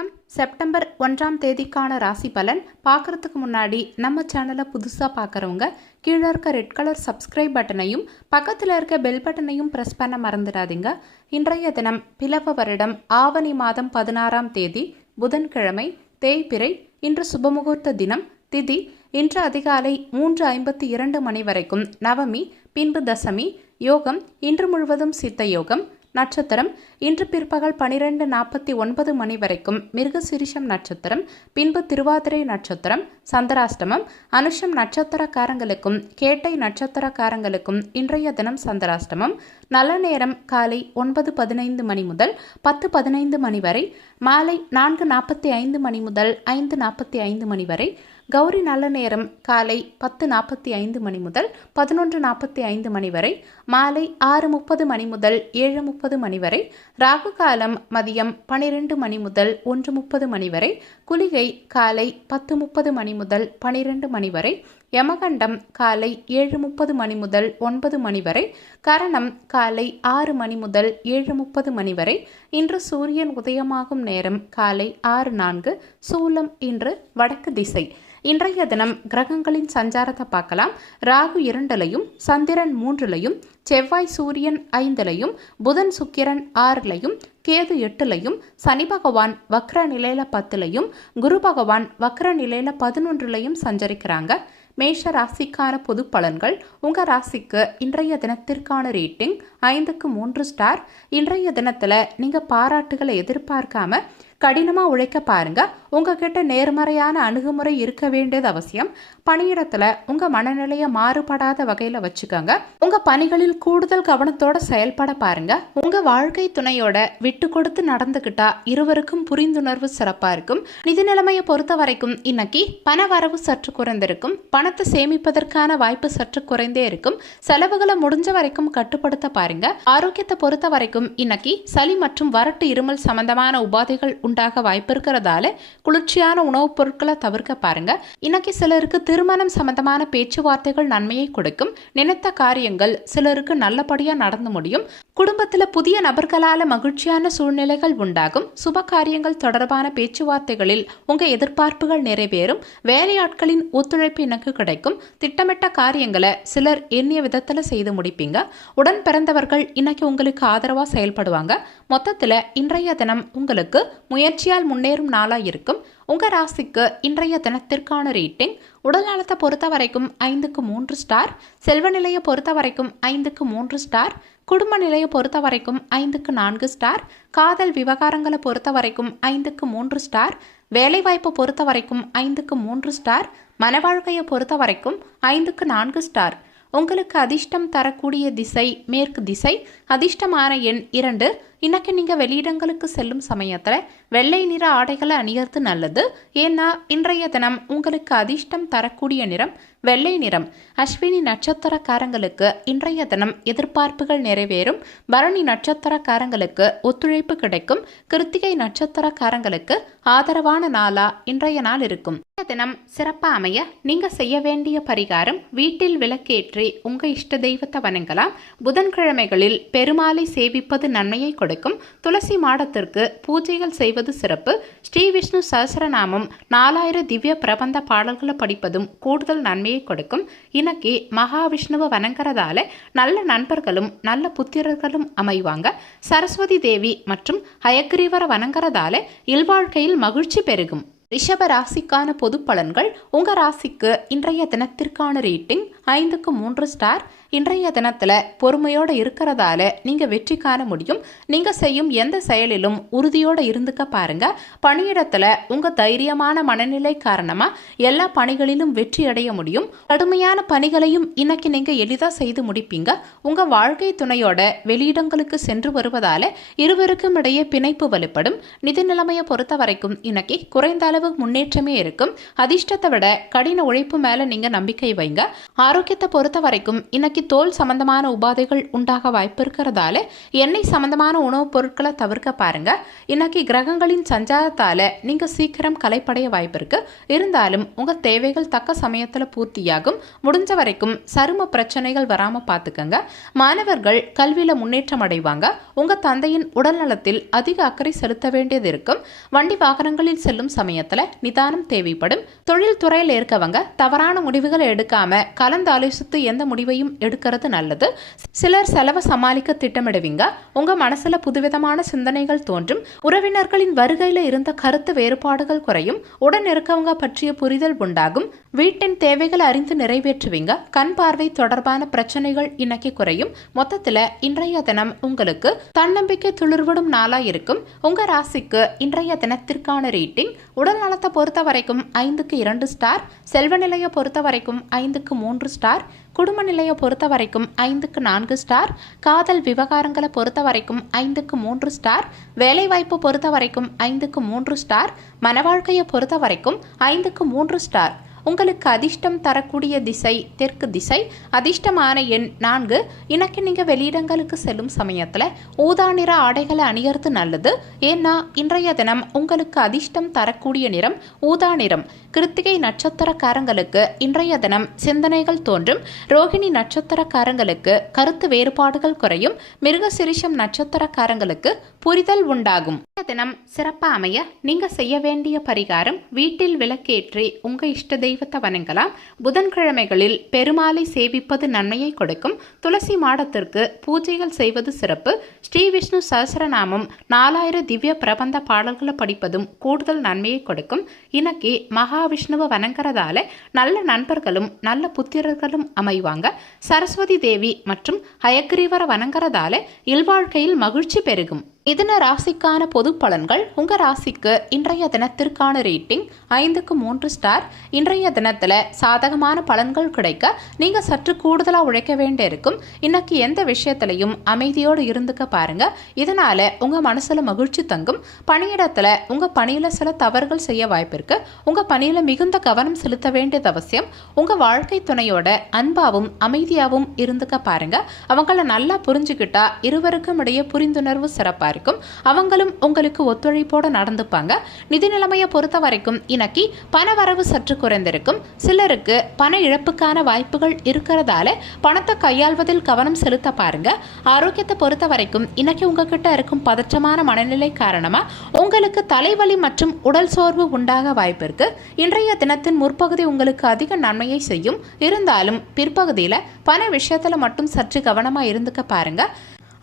வணக்கம். செப்டம்பர் 1ஆம் தேதிக்கான ராசி பலன் பார்க்கறதுக்கு முன்னாடி நம்ம சேனலை புதுசாக பார்க்குறவங்க கீழே இருக்க ரெட் கலர் சப்ஸ்கிரைப் பட்டனையும் பக்கத்தில் இருக்க பெல் பட்டனையும் ப்ரெஸ் பண்ண மறந்துடாதீங்க. இன்றைய தினம் பிலவ வருடம் ஆவணி மாதம் 16ஆம் தேதி புதன்கிழமை, தேய்பிறை. இன்று சுபமுகூர்த்த தினம். திதி இன்று அதிகாலை 3:52 மணி வரைக்கும் நவமி, பின்பு தசமி. யோகம் இன்று முழுவதும் சித்த யோகம். நட்சத்திரம் இன்று பிற்பகல் 12:49 மணி வரைக்கும் மிருகசிரிஷம் நட்சத்திரம், பின்பு திருவாதிரை நட்சத்திரம். சந்திராஷ்டமம் அனுஷம் நட்சத்திரக்காரங்களுக்கும் கேட்டை நட்சத்திரக்காரங்களுக்கும் இன்றைய தினம் சந்திராஷ்டமம். நல்ல நேரம் காலை 9:15 மணி முதல் 10:15 மணி வரை, மாலை 4:45 மணி முதல் 5:45 மணி வரை. கௌரி நல்ல நேரம் காலை 10:45 மணி முதல் 11:45 மணி வரை, மாலை 6:30 மணி முதல் 7:30 மணி வரை. ராகு காலம் மதியம் 12 மணி முதல் 1:30 மணி வரை. குளிகை காலை 10:30 மணி முதல் 12 மணி வரை. யமகண்டம் காலை 7:30 மணி முதல் 9 மணி வரை. கரணம் காலை 6 மணி முதல் 7:30 மணி வரை. இன்று சூரியன் உதயமாகும் நேரம் காலை 6:04. சூலம் இன்று வடக்கு திசை. இன்றைய தினம் கிரகங்களின் சஞ்சாரத்தை பார்க்கலாம். ராகு 2லையும், சந்திரன் 3லையும், செவ்வாய் சூரியன் 5லையும், புதன் சுக்கிரன் 6லையும், கேது 8லையும், சனி பகவான் வக்ர நிலையில 10லையும், குரு பகவான் வக்ர நிலையில 11லையும் சஞ்சரிக்கிறாங்க. மேஷ ராசிக்கான பொது பலன்கள். உங்க ராசிக்கு இன்றைய தினத்திற்கான ரேட்டிங் 5க்கு 3 ஸ்டார். இன்றைய தினத்துல நீங்க பாராட்டுகளை எதிர்பார்க்காம கடினமா உழைக்க பாருங்க. உங்ககிட்ட நேர்மறையான அணுகுமுறை இருக்க வேண்டியது அவசியம். பணியிடத்துல உங்க மனநிலையை மாறுபடாத வகையில வச்சுக்கோங்க. உங்க பணிகளில் கூடுதல் கவனத்தோட செயல்பட பாருங்க. உங்க வாழ்க்கை துணையோட விட்டு கொடுத்து நடந்துகிட்டா இருவருக்கும் புரிந்துணர்வு சிறப்பா இருக்கும். நிதி நிலைமையை பொறுத்த வரைக்கும் இன்னைக்கு பண வரவு சற்று குறைந்திருக்கும். பணத்தை சேமிப்பதற்கான வாய்ப்பு சற்று குறைந்தே இருக்கும். செலவுகளை முடிஞ்ச வரைக்கும் கட்டுப்படுத்த பாருங்க. ஆரோக்கியத்தை பொறுத்த வரைக்கும் இன்னைக்கு சளி மற்றும் வறட்டு இருமல் சம்பந்தமான உபாதைகள் உண்டாக வாய்ப்பு இருக்கிறதால குளிர்ச்சியான உணவுப் பொருட்களை தவிர்க்க பாருங்க. இன்னைக்கு சிலருக்கு திருமணம் சம்பந்தமான பேச்சுவார்த்தைகள் நன்மையை கொடுக்கும். நினைத்த காரியங்கள் சிலருக்கு நல்லபடியா நடந்து முடியும். குடும்பத்துல புதிய நபர்களால மகிழ்ச்சியான சூழ்நிலைகள் உண்டாகும். சுப காரியங்கள் தொடர்பான பேச்சுவார்த்தைகளில் உங்க எதிர்பார்ப்புகள் நிறைவேறும். வேலையாட்களின் ஒத்துழைப்பு எனக்கு கிடைக்கும். திட்டமிட்ட காரியங்களை சிலர் எண்ணிய விதத்துல செய்து முடிப்பீங்க. உடன் பிறந்தவர்கள் இன்னைக்கு உங்களுக்கு ஆதரவா செயல்படுவாங்க. மொத்தத்துல இன்றைய தினம் உங்களுக்கு முயற்சியால் முன்னேறும் நாளா இருக்கும். உங்க ராசிக்கு இன்றைய தினத்திற்கான ரேட்டிங். உடல் நலத்தை பொறுத்த வரைக்கும் 5க்கு 3 ஸ்டார். செல்வ நிலையை பொறுத்த வரைக்கும் 5க்கு 3 ஸ்டார். குடும்ப நிலையை பொறுத்த வரைக்கும் 5க்கு 4 ஸ்டார். காதல் விவகாரங்களை பொறுத்த வரைக்கும் 5க்கு 3 ஸ்டார். வேலைவாய்ப்பை பொறுத்த வரைக்கும் 5க்கு 3 ஸ்டார். மனவாழ்க்கையை பொறுத்த வரைக்கும் 5க்கு 4 ஸ்டார். உங்களுக்கு அதிர்ஷ்டம் தரக்கூடிய திசை மேற்கு திசை. அதிர்ஷ்டமான எண் 2. இன்னைக்கு நீங்க வெளியிடங்களுக்கு செல்லும் சமயத்துல வெள்ளை நிற ஆடைகளை அணியறது நல்லது. ஏன்னா இன்றைய தினம் உங்களுக்கு அதிர்ஷ்டம் தரக்கூடிய நிறம் வெள்ளை நிறம். அஸ்வினி நட்சத்திரக்காரங்களுக்கு இன்றைய தினம் எதிர்பார்ப்புகள் நிறைவேறும். பரணி நட்சத்திரக்காரங்களுக்கு ஒத்துழைப்பு கிடைக்கும். கிருத்திகை நட்சத்திரக்காரங்களுக்கு ஆதரவான நாளா இன்றைய நாள் இருக்கும். தினம் சிறப்பா அமைய நீங்க செய்ய வேண்டிய பரிகாரம், வீட்டில் விளக்கேற்றி உங்க இஷ்ட தெய்வத்தை வணங்கலாம். புதன்கிழமைகளில் பெருமாளை சேவிப்பது நன்மையை கொடுக்கும். துளசி மாடத்திற்கு பூஜைகள் செய்வது சிறப்பு. ஸ்ரீ விஷ்ணு சஹஸ்ரநாமம் 4000 திவ்ய பிரபந்த பாடல்களை படிப்பதும் கூடுதல் நன்மையை கொடுக்கும். இன்னைக்கு மகாவிஷ்ணுவை வணங்குறதால நல்ல நண்பர்களும் நல்ல புத்திரர்களும் அமைவாங்க. சரஸ்வதி தேவி மற்றும் ஹயக்ரீவரை வணங்குறதால இல்வாழ்க்கையில் மகிழ்ச்சி பெருகும். ரிஷப ராசிக்கான பொது பலன்கள். உங்க ராசிக்கு இன்றைய தினத்திற்கான ரேட்டிங் 5க்கு 3 ஸ்டார். இன்றைய தினத்துல பொறுமையோட இருக்கிறதால நீங்க வெற்றி காண முடியும். நீங்க செய்யும் எந்த செயலிலும் உறுதியோட இருந்துக்க பாருங்க. பணியிடத்துல உங்க தைரியமான மனநிலை காரணமா எல்லா பணிகளிலும் வெற்றி அடைய முடியும். கடுமையான பணிகளையும் இன்னைக்கு நீங்க எளிதா செய்து முடிப்பீங்க. உங்க வாழ்க்கை துணையோட வெளியிடங்களுக்கு சென்று வருவதால இருவருக்கும் இடையே பிணைப்பு வலுப்படும். நிதி நிலைமையை பொறுத்த வரைக்கும் இன்னைக்கு குறைந்த அளவு முன்னேற்றமே இருக்கும். அதிர்ஷ்டத்தை விட கடின உழைப்பு மேல நீங்க நம்பிக்கை வைங்க. ஆரோக்கியத்தை பொறுத்த வரைக்கும் இன்னைக்கு தோல் சம்பந்தமான உபாதைகள் உண்டாக வாய்ப்பு இருக்கிறதால எண்ணெய் சம்பந்தமான உணவுப் பொருட்களை தவிர்க்க பாருங்க. இன்னைக்கு கிரகங்களின் சஞ்சாரத்தால நீங்க சீக்கிரம் களைப்படைய வாய்ப்பு இருக்கு. இருந்தாலும் உங்க தேவைகள் தக்க சமயத்துல பூர்த்தியாகும். முடிஞ்ச வரைக்கும் சரும பிரச்சனைகள் வராம பாத்துக்கங்க. மாணவர்கள் கல்வியில முன்னேற்றம் அடைவாங்க. உங்க தந்தையின் உடல் நலத்தில் அதிக அக்கறை செலுத்த வேண்டியது இருக்கும். வண்டி வாகனங்களில் செல்லும் சமயத்துல நிதானம் தேவைப்படும். தொழில் துறையில் இருக்கவங்க தவறான முடிவுகளை எடுக்காம கலந்தாலோசித்து எந்த முடிவையும் எடுக்கிறது நல்லது. சிலர் செலவை சமாளிக்க திட்டமிடுவீங்க. உங்க மனசுல புதுவிதமான சிந்தனைகள் தோன்றும். உறவினர்களின் வருகையில இருந்த கருத்து வேறுபாடுகள் குறையும். உடன் இருக்கவங்க பற்றிய புரிதல் உண்டாகும். வீட்டின் தேவைகளை அறிந்து நிறைவேற்றுவீங்க. கண் பார்வை தொடர்பான பிரச்சனைகள் இன்னைக்கு குறையும். மொத்தத்துல இன்றைய தினம் உங்களுக்கு தன்னம்பிக்கை துளிர்விடும் நாளா இருக்கும். உங்க ராசிக்கு இன்றைய தினத்திற்கான ரேட்டிங் உடல் நலத்தை பொறுத்த வரைக்கும் 5க்கு 2 ஸ்டார், செல்வ நிலையை பொறுத்த வரைக்கும் 5க்கு 3 ஸ்டார், குடும்ப நிலையை பொறுத்த வரைக்கும் 5க்கு 4 ஸ்டார், காதல் விவகாரங்களை பொறுத்த வரைக்கும் 5க்கு 3 ஸ்டார், வேலைவாய்ப்பு பொறுத்த வரைக்கும் 5க்கு 3 ஸ்டார், மனவாழ்க்கையை பொறுத்த வரைக்கும் 5க்கு 3 ஸ்டார். உங்களுக்கு அதிர்ஷ்டம் தரக்கூடிய திசை தெற்கு திசை. அதிர்ஷ்டமான எண் 4. இன்னைக்கு நீங்க வெளியிடங்களுக்கு செல்லும் சமயத்துல ஊதா நிற ஆடைகளை அணியறது நல்லது. ஏன்னா இன்றைய தினம் உங்களுக்கு அதிர்ஷ்டம் தரக்கூடிய நிறம் ஊதா நிறம். கிருத்திகை நட்சத்திரக்காரங்களுக்கு இன்றைய தினம் சிந்தனைகள் தோன்றும். ரோகிணி நட்சத்திரக்காரங்களுக்கு கருத்து வேறுபாடுகள் குறையும். மிருகசிரிஷம் நட்சத்திரக்காரங்களுக்கு புரிதல் உண்டாகும். தினம் சிறப்பா அமைய நீங்க செய்ய வேண்டிய பரிகாரம் வீட்டில் விளக்கேற்றி உங்க இஷ்ட தெய்வத்தை வணங்கலாம். புதன்கிழமைகளில் பெருமாளை சேவிப்பது நன்மையை கொடுக்கும். துளசி மாடத்திற்கு பூஜைகள் செய்வது சிறப்பு. ஸ்ரீ விஷ்ணு சஹஸ்ரநாமம் 4000 திவ்ய பிரபந்த பாடல்களை படிப்பதும் கூடுதல் நன்மையை கொடுக்கும். இன்னைக்கு மகாவிஷ்ணுவை வணங்குறதால நல்ல நண்பர்களும் நல்ல புத்திரர்களும் அமைவாங்க. சரஸ்வதி தேவி மற்றும் ஹயக்ரீவரை வணங்குறதால இல்வாழ்க்கையில் மகிழ்ச்சி பெருகும். மிதுன ராசிக்கான பொது பலன்கள். உங்க ராசிக்கு இன்றைய தினத்திற்கான ரேட்டிங் 5க்கு 3 ஸ்டார். இன்றைய தினத்துல சாதகமான பலன்கள் கிடைக்க நீங்க சற்று கூடுதலா உழைக்க வேண்டியிருக்கும். இன்னைக்கு எந்த விஷயத்திலையும் அமைதியோடு இருந்துக்க பாருங்க. இதனால உங்க மனசுல மகிழ்ச்சி தங்கும். பணியிடத்துல உங்க பணியில சில தவறுகள் செய்ய வாய்ப்பு இருக்கு. உங்க பணியில மிகுந்த கவனம் செலுத்த வேண்டியது அவசியம். உங்க வாழ்க்கை துணையோட அன்பாவும் அமைதியாவும் இருந்துக்க பாருங்க. அவங்கள நல்லா புரிஞ்சுக்கிட்டா இருவருக்கும் இடையே புரிந்துணர்வு சிறப்பா இருக்கும். அவங்களும் உங்களுக்கு ஒத்துழைப்போட நடந்துப்பாங்க. நிதி நிலைமையை பொறுத்த வரைக்கும் இன்னைக்கு பண வரவு சற்று குறைந்திருக்கும். சிலருக்கு பண இழப்புக்கான வாய்ப்புகள் இருக்கிறதால பணத்தை கையாள்வதில் கவனம் செலுத்த பாருங்க. ஆரோக்கியத்தை பொறுத்த வரைக்கும் இன்னைக்கு உங்ககிட்ட இருக்கும் பதற்றமான மனநிலை காரணமா உங்களுக்கு தலைவலி மற்றும் உடல் சோர்வு உண்டாக வாய்ப்பு இருக்கு. இன்றைய தினத்தின் முற்பகுதி உங்களுக்கு அதிக நன்மையை செய்யும். இருந்தாலும் பிற்பகுதியில பண விஷயத்துல மட்டும் சற்று கவனமா இருந்துக்க பாருங்க.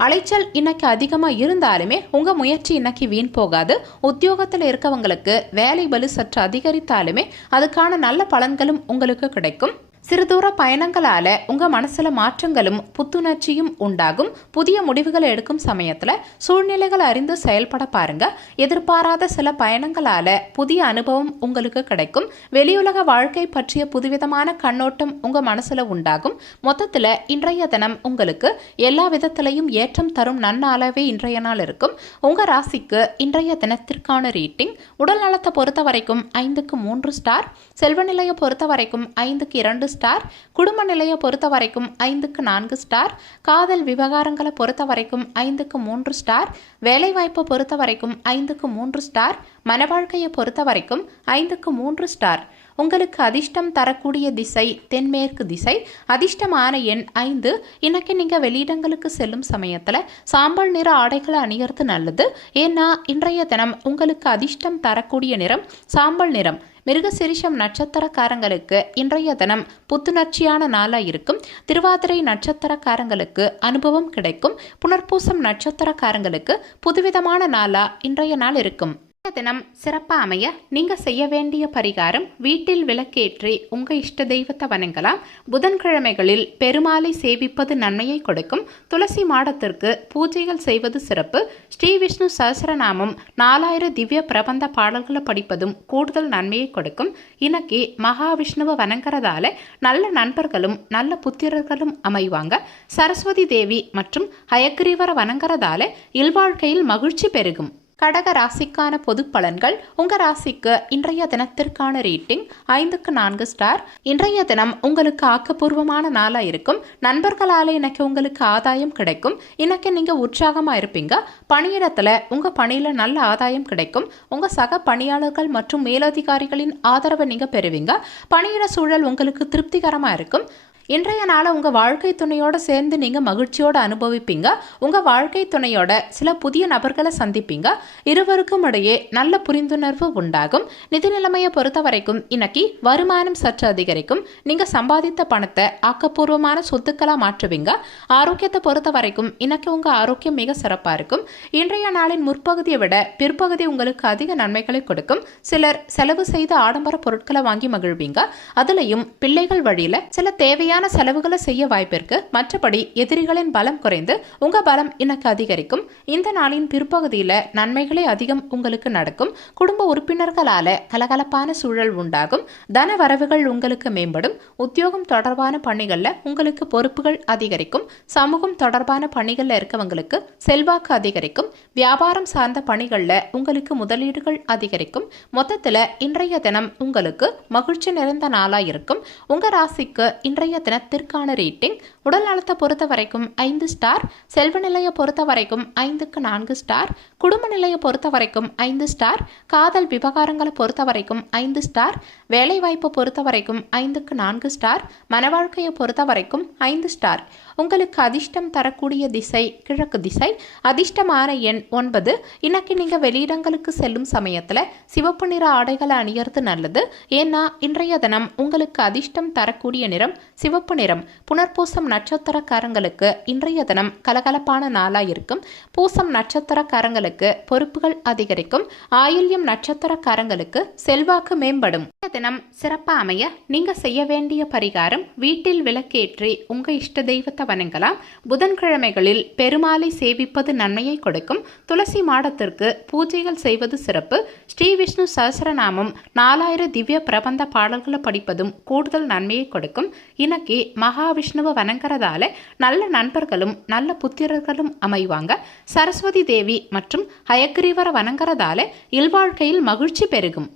அலைச்சல் இன்னைக்கு அதிகமா இருந்தாலுமே உங்க முயற்சி இன்னைக்கு வீண் போகாது. உத்தியோகத்தில் இருக்கவங்களுக்கு வேலை பளு சற்று அதிகரித்தாலுமே அதுக்கான நல்ல பலன்களும் உங்களுக்கு கிடைக்கும். சிறுதூர பயணங்களால உங்க மனசுல மாற்றங்களும் புத்துணர்ச்சியும் உண்டாகும். புதிய முடிவுகளை எடுக்கும் சமயத்துல சூழ்நிலைகளை அறிந்து செயல்பட பாருங்க. எதிர்பாராத சில பயணங்களால புதிய அனுபவம் உங்களுக்கு கிடைக்கும். வெளியுலக வாழ்க்கை பற்றிய புதுவிதமான கண்ணோட்டம் உங்க மனசுல உண்டாகும். மொத்தத்துல இன்றைய தினம் உங்களுக்கு எல்லா விதத்திலையும் ஏற்றம் தரும் நன்னாளாவே இன்றைய நாள் இருக்கும். உங்க ராசிக்கு இன்றைய தினத்திற்கான ரேட்டிங் உடல் நலத்தை பொறுத்த வரைக்கும் 5க்கு 3 ஸ்டார், செல்வ நிலையை பொறுத்த வரைக்கும் 5க்கு 2 ஸ்டார், குடும்ப நிலையை பொறுத்த வரைக்கும் 5க்கு 4 ஸ்டார், காதல் விவகாரங்களை பொறுத்த வரைக்கும் 5க்கு 3 ஸ்டார், வேலைவாய்ப்பை பொறுத்த வரைக்கும் 5க்கு 3 ஸ்டார், மனவாழ்க்கையை பொறுத்த வரைக்கும் 5க்கு 3 ஸ்டார். உங்களுக்கு அதிர்ஷ்டம் தரக்கூடிய திசை தென்மேற்கு திசை. அதிர்ஷ்டமான எண் 5. இன்னைக்கு நீங்க வெளியிடங்களுக்கு செல்லும் சமயத்துல சாம்பல் நிற ஆடைகளை அணியறது நல்லது. ஏன்னா இன்றைய தினம் உங்களுக்கு அதிர்ஷ்டம் தரக்கூடிய நிறம் சாம்பல் நிறம். மிருகசிரிஷம் நட்சத்திரக்காரங்களுக்கு இன்றைய தினம் புத்துணர்ச்சியான நாளா இருக்கும். திருவாதிரை நட்சத்திரக்காரங்களுக்கு அனுபவம் கிடைக்கும். புனர்பூசம் நட்சத்திரக்காரங்களுக்கு புதுவிதமான நாளா இன்றைய நாள் இருக்கும். தினம் சிறப்பா அமைய நீங்க செய்ய வேண்டிய பரிகாரம் வீட்டில் விளக்கேற்றி உங்க இஷ்ட தெய்வத்தை வணங்கலாம். புதன்கிழமைகளில் பெருமாளை சேவிப்பது நன்மையை கொடுக்கும். துளசி மாடத்திற்கு பூஜைகள் செய்வது சிறப்பு. ஸ்ரீ விஷ்ணு சஹஸ்ரநாமம் 4000 திவ்ய பிரபந்த பாடல்களை படிப்பதும் கூடுதல் நன்மையை கொடுக்கும். இன்னைக்கு மகாவிஷ்ணுவை வணங்குறதால நல்ல நண்பர்களும் நல்ல புத்திரர்களும் அமைவாங்க. சரஸ்வதி தேவி மற்றும் ஹயக்ரீவரை வணங்குறதால இல்வாழ்க்கையில் மகிழ்ச்சி பெருகும். கடக ராசிக்கான பொது பலன்கள். உங்க ராசிக்கு இன்றைய தினத்திற்கான ரேட்டிங் 5க்கு 4 ஸ்டார். இன்றைய தினம் உங்களுக்கு ஆக்கப்பூர்வமான நாளா இருக்கும். நண்பர்களால இன்னைக்கு உங்களுக்கு ஆதாயம் கிடைக்கும். இன்னைக்கு நீங்க உற்சாகமா இருப்பீங்க. பணியிடத்துல உங்க பணியில நல்ல ஆதாயம் கிடைக்கும். உங்க சக பணியாளர்கள் மற்றும் மேலதிகாரிகளின் ஆதரவை நீங்க பெறுவீங்க. பணியிட சூழல் உங்களுக்கு திருப்திகரமா இருக்கும். இன்றைய நாளை உங்கள் வாழ்க்கை துணையோடு சேர்ந்து நீங்கள் மகிழ்ச்சியோடு அனுபவிப்பீங்க. உங்கள் வாழ்க்கை துணையோட சில புதிய நபர்களை சந்திப்பீங்க. இருவருக்கும் இடையே நல்ல புரிந்துணர்வு உண்டாகும். நிதி நிலைமையை பொறுத்த வரைக்கும் இன்னைக்கு வருமானம் சற்று அதிகரிக்கும். நீங்கள் சம்பாதித்த பணத்தை ஆக்கப்பூர்வமான சொத்துக்களாக மாற்றுவீங்க. ஆரோக்கியத்தை பொறுத்த வரைக்கும் இன்னைக்கு உங்கள் ஆரோக்கியம் மிக சிறப்பாக இருக்கும். இன்றைய நாளின் முற்பகுதியை விட பிற்பகுதி உங்களுக்கு அதிக நன்மைகளை கொடுக்கும். சிலர் செலவு செய்து ஆடம்பர பொருட்களை வாங்கி மகிழ்வீங்க. அதுலேயும் பிள்ளைகள் வழியில் சில தேவையான செலவுகளை செய்ய வாய்ப்பிருக்கு. மற்றபடி எதிரிகளின் பலம் குறைந்து உங்க பலம் இன்னைக்கு அதிகரிக்கும். இந்த நாளின் பிற்பகுதியில நன்மைகளே அதிகம் உங்களுக்கு நடக்கும். குடும்ப உறுப்பினர்களால கலகலப்பான சூழல் உண்டாகும். தன வரவுகள் உங்களுக்கு மேம்படும். உத்தியோகம் தொடர்பான பணிகள்ல உங்களுக்கு பொறுப்புகள் அதிகரிக்கும். சமூகம் தொடர்பான பணிகள்ல இருக்கவங்களுக்கு செல்வாக்கு அதிகரிக்கும். வியாபாரம் சார்ந்த பணிகள்ல உங்களுக்கு முதலீடுகள் அதிகரிக்கும். மொத்தத்துல இன்றைய தினம் உங்களுக்கு மகிழ்ச்சி நிறைந்த நாளா இருக்கும். உங்க ராசிக்கு இன்றைய தினத்திற்கான ரேட்டிங். உடல் நலத்தை பொறுத்த வரைக்கும் 5 ஸ்டார். செல்வ நிலையை பொறுத்த வரைக்கும் 5க்கு 4 ஸ்டார். குடும்ப நிலையை பொறுத்த வரைக்கும் 5 ஸ்டார். காதல் விவகாரங்களை பொறுத்த வரைக்கும் 5 ஸ்டார். வேலை வாய்ப்பை பொறுத்த வரைக்கும் 5க்கு 4 ஸ்டார். மனவாழ்க்கையை பொறுத்த வரைக்கும் 5 ஸ்டார். உங்களுக்கு அதிர்ஷ்டம் தரக்கூடிய திசை கிழக்கு திசை. அதிர்ஷ்டமான எண் 9. இன்னைக்கு நீங்க வெளியிடங்களுக்கு செல்லும் சமயத்துல சிவப்பு நிற ஆடைகளை அணியறது நல்லது. ஏன்னா இன்றைய தினம் உங்களுக்கு அதிர்ஷ்டம் தரக்கூடிய நிறம் சிவப்பு நிறம். புனர்பூசம் நட்சத்திரக்காரங்களுக்கு இன்றைய தினம் கலகலப்பான நாளா இருக்கும். பூசம் நட்சத்திரக்காரங்களுக்கு பொறுப்புகள் அதிகரிக்கும். ஆயில்யம் நட்சத்திரக்காரங்களுக்கு செல்வாக்கு மேம்படும். இந்த தினம் சிறப்பா அமைய நீங்க செய்ய வேண்டிய பரிகாரம், வீட்டில் விளக்கேற்றி உங்க இஷ்ட தெய்வத்தை வணங்கலாம். புதன்கிழமைகளில் பெருமாளை சேவிப்பது நன்மையை கொடுக்கும். துளசி மாடத்திற்கு பூஜைகள் செய்வது சிறப்பு. ஸ்ரீ விஷ்ணு சஹஸ்ரநாமம் 4000 திவ்ய பிரபந்த பாடல்களை படிப்பதும் கூடுதல் நன்மையை கொடுக்கும். இன்னைக்கு மகாவிஷ்ணுவை வணங்குறதால நல்ல நண்பர்களும் நல்ல புத்திரர்களும் அமைவாங்க. சரஸ்வதி தேவி மற்றும் ஹயக்ரீவரை வணங்குறதால இல்வாழ்க்கையில் மகிழ்ச்சி பெருகும்.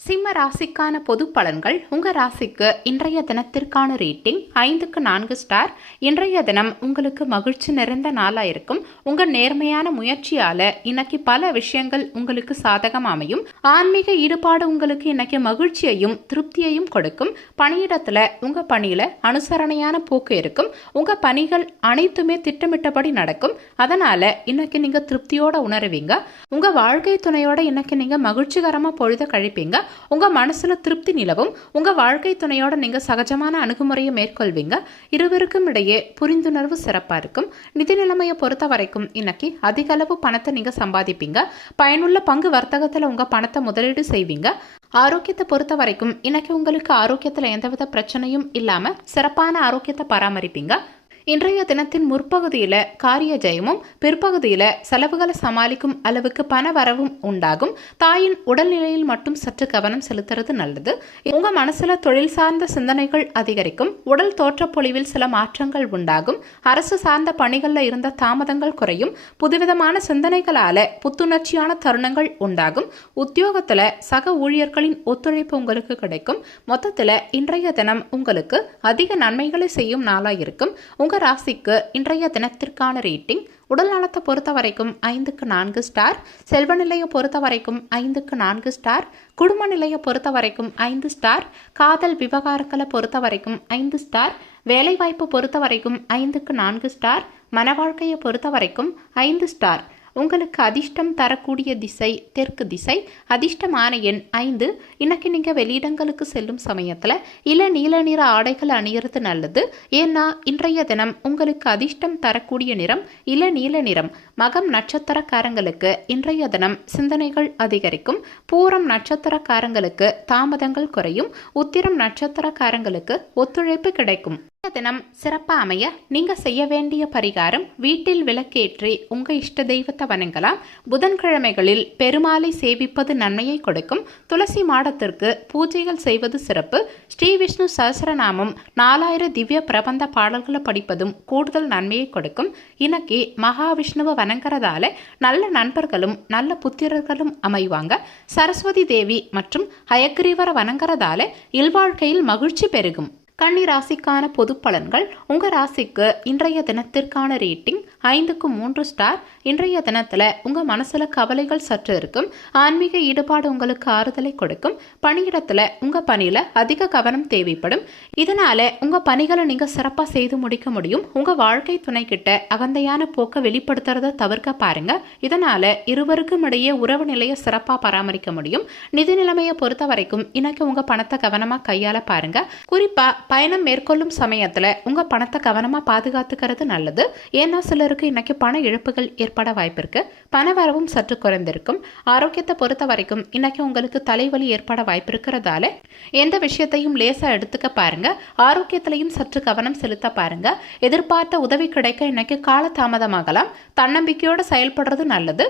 சிம்ம ராசிக்கான பொது பலன்கள். உங்க ராசிக்கு இன்றைய தினத்திற்கான ரேட்டிங் 5க்கு 4 ஸ்டார். இன்றைய தினம் உங்களுக்கு மகிழ்ச்சி நிறைந்த நாளா இருக்கும். உங்க நேர்மையான முயற்சியால இன்னைக்கு பல விஷயங்கள் உங்களுக்கு சாதகம் அமையும். ஆன்மீக ஈடுபாடு உங்களுக்கு இன்னைக்கு மகிழ்ச்சியையும் திருப்தியையும் கொடுக்கும். பணியிடத்துல உங்க பணியில அனுசரணையான போக்கு இருக்கும். உங்க பணிகள் அனைத்துமே திட்டமிட்டபடி நடக்கும். அதனால இன்னைக்கு நீங்க திருப்தியோட உணருவீங்க. உங்க வாழ்க்கை துணையோட இன்னைக்கு நீங்க மகிழ்ச்சிகரமா பொழுத கழிப்பீங்க. உங்க மனசுல திருப்தி நிலவும். உங்க வாழ்க்கை துணையோட நீங்க சகஜமான அணுகுமுறையை மேற்கொள்வீங்க. இருவருக்கும் இடையே புரிந்துணர்வு சிறப்பா இருக்கும். நிதி நிலைமையை பொறுத்த வரைக்கும் இன்னைக்கு அதிக அளவு பணத்தை நீங்க சம்பாதிப்பீங்க. பயனுள்ள பங்கு வர்த்தகத்துல உங்க பணத்தை முதலீடு செய்வீங்க. ஆரோக்கியத்தை பொறுத்த வரைக்கும் இன்னைக்கு உங்களுக்கு ஆரோக்கியத்துல எந்தவித பிரச்சனையும் இல்லாம சிறப்பான ஆரோக்கியத்தை பராமரிப்பீங்க. இன்றைய தினத்தின் முற்பகுதியில காரிய ஜெயமும் பிற்பகுதியில செலவுகளை சமாளிக்கும் அளவுக்கு பண வரவும் உண்டாகும். தாயின் உடல்நிலையில் மட்டும் சற்று கவனம் செலுத்துறது நல்லது. உங்க மனசுல தொழில் சார்ந்த சிந்தனைகள் அதிகரிக்கும். உடல் தோற்றப்பொழிவில் சில மாற்றங்கள் உண்டாகும். அரசு சார்ந்த பணிகள்ல இருந்த தாமதங்கள் குறையும். புதுவிதமான சிந்தனைகளால புத்துணர்ச்சியான தருணங்கள் உண்டாகும். உத்தியோகத்துல சக ஊழியர்களின் ஒத்துழைப்பு உங்களுக்கு கிடைக்கும். மொத்தத்துல இன்றைய தினம் உங்களுக்கு அதிக நன்மைகளை செய்யும் நாளா இருக்கும். உங்க ராசிக்கு இன்றைய தினத்திற்கான ரேட்டிங். உடல் நலத்தை பொறுத்த வரைக்கும் 5க்கு 4 ஸ்டார். செல்வ நிலையை பொறுத்த வரைக்கும் 5க்கு 4 ஸ்டார். குடும்ப நிலையை பொறுத்த வரைக்கும் 5 ஸ்டார். காதல் விவகாரங்களை பொறுத்த வரைக்கும் 5 ஸ்டார். வேலைவாய்ப்பு பொறுத்த வரைக்கும் 5க்கு 4 ஸ்டார். மனவாழ்க்கையை பொறுத்த வரைக்கும் 5 ஸ்டார். உங்களுக்கு அதிர்ஷ்டம் தரக்கூடிய திசை தெற்கு திசை. அதிர்ஷ்டமான எண் 5. இன்னைக்கு நீங்க வெளியிடங்களுக்கு செல்லும் சமயத்துல நீல நிற ஆடைகள் அணியறது நல்லது. ஏன்னா இன்றைய தினம் உங்களுக்கு அதிர்ஷ்டம் தரக்கூடிய நிறம் நீல நிறம். மகம் நட்சத்திரக்காரங்களுக்கு இன்றைய தினம் சிந்தனைகள் அதிகரிக்கும். பூரம் நட்சத்திரக்காரங்களுக்கு தாமதங்கள் குறையும். உத்திரம் நட்சத்திரக்காரங்களுக்கு ஒத்துழைப்பு கிடைக்கும். தினம் சிறப்பாக அமைய நீங்கள் செய்ய வேண்டிய பரிகாரம் வீட்டில் விளக்கேற்றி உங்கள் இஷ்ட தெய்வத்தை வணங்கலாம். புதன்கிழமைகளில் பெருமாளை சேவிப்பது நன்மையை கொடுக்கும். துளசி மாடத்திற்கு பூஜைகள் செய்வது சிறப்பு. ஸ்ரீ விஷ்ணு சஹஸ்ரநாமம் 4000 திவ்ய பிரபந்த பாடல்களை படிப்பதும் கூடுதல் நன்மையை கொடுக்கும். இன்னைக்கு மகாவிஷ்ணுவை வணங்குறதால நல்ல நண்பர்களும் நல்ல புத்திரர்களும் அமைவாங்க. சரஸ்வதி தேவி மற்றும் ஹயக்ரீவரை வணங்குறதால இல்வாழ்க்கையில் மகிழ்ச்சி பெருகும். கன்னி ராசிக்கான பொது பலன்கள். உங்கள் ராசிக்கு இன்றைய தினத்திற்கான ரேட்டிங் 5க்கு 3 ஸ்டார். இன்றைய தினத்தில் உங்கள் மனசில் கவலைகள் சற்று இருக்கும். ஆன்மீக ஈடுபாடு உங்களுக்கு ஆறுதலை கொடுக்கும். பணியிடத்தில் உங்கள் பணியில் அதிக கவனம் தேவைப்படும். இதனால் உங்கள் பணிகளை நீங்கள் சிறப்பாக செய்து முடிக்க முடியும். உங்கள் வாழ்க்கை துணைக்கிட்ட அகந்தையான போக்கை வெளிப்படுத்துறதை தவிர்க்க பாருங்க. இதனால் இருவருக்கும் இடையே உறவு நிலையை சிறப்பாக பராமரிக்க முடியும். நிதி நிலைமையை பொறுத்த வரைக்கும் இன்னைக்கு உங்கள் பணத்தை கவனமாக கையாள பாருங்க. குறிப்பாக பயணம் மேற்கொள்ளும் சமயத்தில் உங்கள் பணத்தை கவனமாக பாதுகாத்துக்கிறது நல்லது. ஏன்னா சிலருக்கு இன்னைக்கு பண இழப்புகள் ஏற்பட வாய்ப்பு இருக்கு. பண வரவும் சற்று குறைந்திருக்கும். ஆரோக்கியத்தை பொறுத்த வரைக்கும் இன்னைக்கு உங்களுக்கு தலைவலி ஏற்பட வாய்ப்பு இருக்கிறதால எந்த விஷயத்தையும் லேசா எடுத்துக்க பாருங்க. ஆரோக்கியத்திலையும் சற்று கவனம் செலுத்த பாருங்க. எதிர்பார்த்த உதவி கிடைக்க இன்னைக்கு காலதாமதமாகலாம். தன்னம்பிக்கையோடு செயல்படுறது நல்லது.